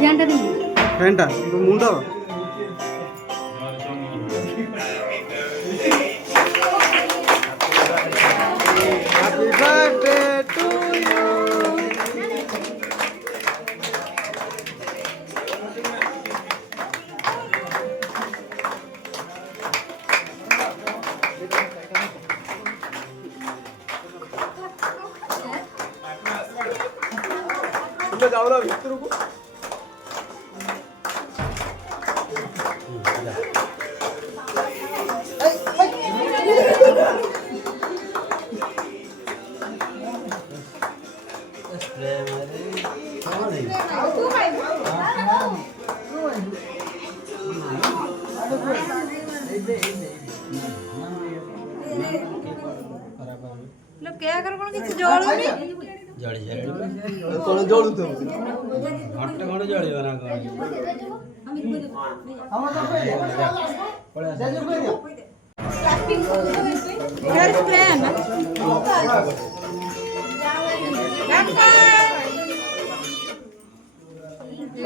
ଫ୍ୟାନ୍ଟା ମୁଣ୍ଡ Happy birthday to you. तुम जाओ ना भीतर को लो क्या कर कोन किछ जळुनी जळी जळी कोन जळू तो घंटे घंटे जळी बना कोन यार स्प्रे है ना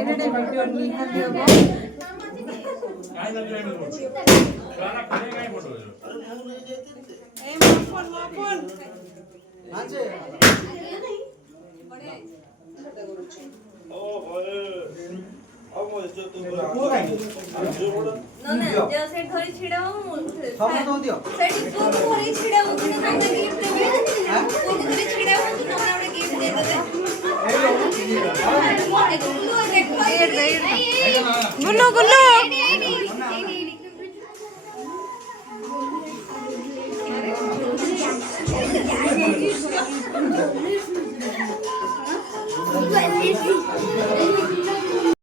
एडे वीडियो निहा देबो काय लागले गाना करे काय फोटो ए मोफन आजे ओ भले अब म जो तू ना जो से घरी छिडाऊ सब तो दियो सेठी तू घरी छिडाऊ कि ना गिफ्ट देबे तू घरी छिडाऊ तू हमरा एक गिफ्ट दे दे गुल्लू गुल्लू